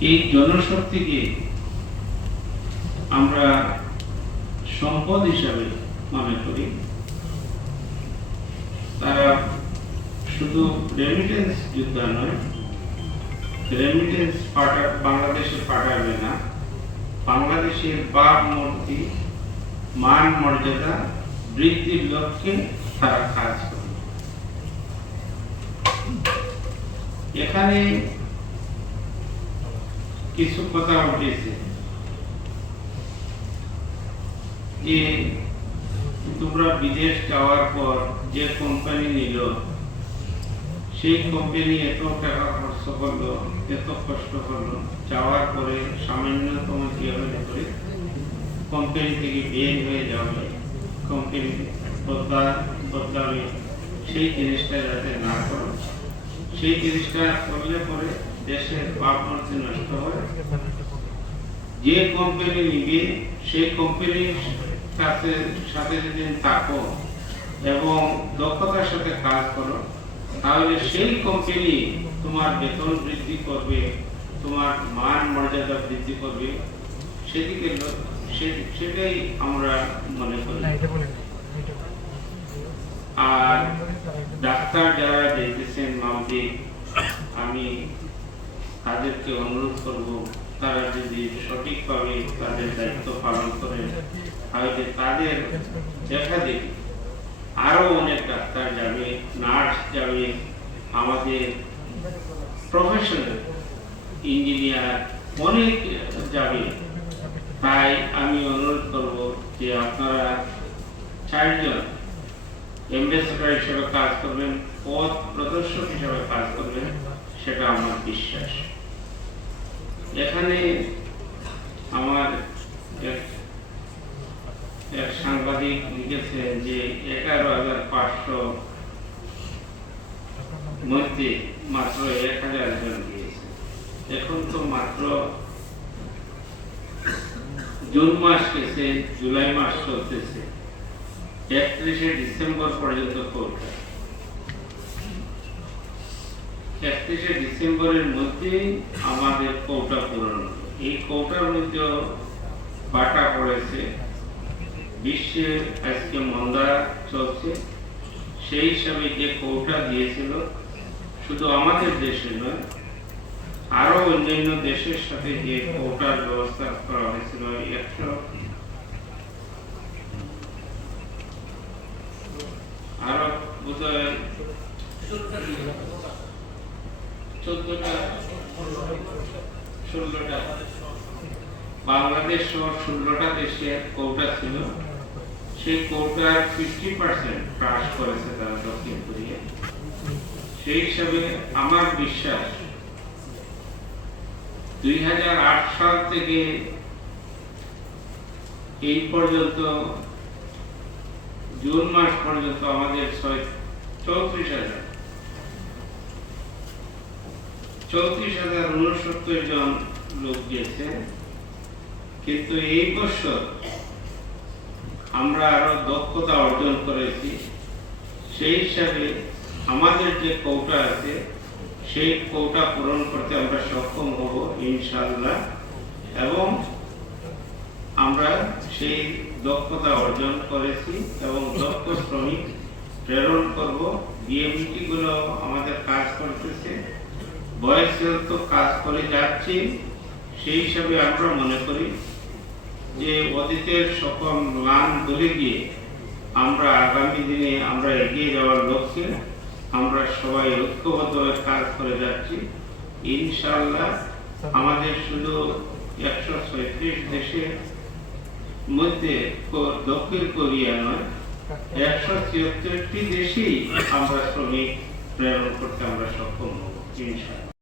এই জনশক্তিকে আমরা সম্পদ হিসাবে মনে করি। তারা শুধু রেমিটেন্স যোদ্ধা নয় রেমিটেন্স পাঠা বাংলাদেশে পাঠাবে না। বাংলাদেশের বাপ মূর্তি, মান মর্যাদা, বৃদ্ধির লক্ষ্যে তারা কাজ করে। এখানে কিছু কথা উঠেছে। তোমরা বিদেশ যাওয়ার পর যে কোম্পানি নিল, সেই কোম্পানি এত টাকা খরচ করল এত কষ্ট করল যাওয়ার পরে সামান্যতম হবে করে কোম্পানি থেকে বের হয়ে যাবে কোম্পানি বদলা, বদলাবে, সেই জিনিসটা যাতে না করো। সেই জিনিসটা করলে পরে দেশের ভাবমূর্তি নষ্ট হয়। যে কোম্পানি নিবে সেই কোম্পানির কাছে সাথে যদি থাকো এবং দক্ষতার সাথে কাজ করো তাহলে সেই কোম্পানি তোমার বেতন বৃদ্ধি করবে তোমার মান মর্যাদা বৃদ্ধি করবে। সেদিকে সেটাই আমরা মনে করি। আর ডাক্তার যারা দেখতেছেন মামদি আমি তাদেরকে অনুরোধ করব, তারা যদি সঠিকভাবে তাদের দায়িত্ব পালন করেন তাহলে তাদের দেখা দেখি আরও অনেক ডাক্তার যাবে নার্স যাবে আমাদের প্রফেশনাল ইঞ্জিনিয়ার অনেক যাবে তাই আমি অনুরোধ করব যে আপনারা চারজন এম্বাসেডর হিসেবে কাজ করবেন, পথ প্রদর্শক হিসেবে কাজ করবেন। সেটা আমার বিশ্বাস। এখানে আমার এক সাংবাদিক লিখেছেন যে এগারো হাজার পাঁচশো মধ্যে মাত্র এক হাজার জন গিয়েছে। এখন তো মাত্র জুন মাস গেছে, জুলাই মাস চলতেছে। একত্রিশে ডিসেম্বর পর্যন্ত কোর্ট একত্রিশে ডিসেম্বরের মধ্যেই আমাদের কৌটা পূরণ হলো। এই কৌটার মধ্যে বাটা পড়েছে, বিশ্বে আজকে মন্দা চলছে সেই হিসাবে যে কৌটা দিয়েছিল, শুধু আমাদের দেশে নয় আরও অন্যান্য দেশের সাথে যে কৌটার ব্যবস্থা করা হয়েছিল, একশো আরও বোধহয় বাংলাদেশ সহ ষোলোটা দেশে কৌটা ছিল। সেই কৌটার ফিফটি পার্সেন্ট হ্রাস করেছে তারা দক্ষিণ কোরিয়া। সেই হিসাবে আমার বিশ্বাস, দুই সাল থেকে এই পর্যন্ত, জুন মাস পর্যন্ত আমাদের ছয়, চৌত্রিশ হাজার চৌত্রিশ হাজার উনসত্তর জন লোক গিয়েছে। কিন্তু এই বছর আমরা আরও দক্ষতা অর্জন করেছি। সেই হিসাবে আমাদের যে কৌটা আছে, সেই কৌটা পূরণ করতে আমরা সক্ষম হব ইনশাআল্লাহ। এবং আমরা সেই দক্ষতা অর্জন করেছি এবং দক্ষ শ্রমিক প্রেরণ করব। বিএমটি গুলো আমাদের কাজ বয়সেও তো কাজ করে যাচ্ছি, সেই হিসাবে আমরা মনে করি যে অতীতের সকল ম্লান দূরে গিয়ে আমরা আগামী দিনে আমরা এগিয়ে যাওয়ার লক্ষ্যে আমরা সবাই ঐক্যবদ্ধভাবে কাজ করে যাচ্ছি। ইনশাআল্লাহ আমাদের শুধু একশো ছয়ত্রিশ দেশের মধ্যে দক্ষিণ কোরিয়া নয়, একশো ছিয়াত্তরটি দেশেই আমরা শ্রমিক প্রেরণ করতে আমরা সক্ষম হব, ইনশাআল্লাহ।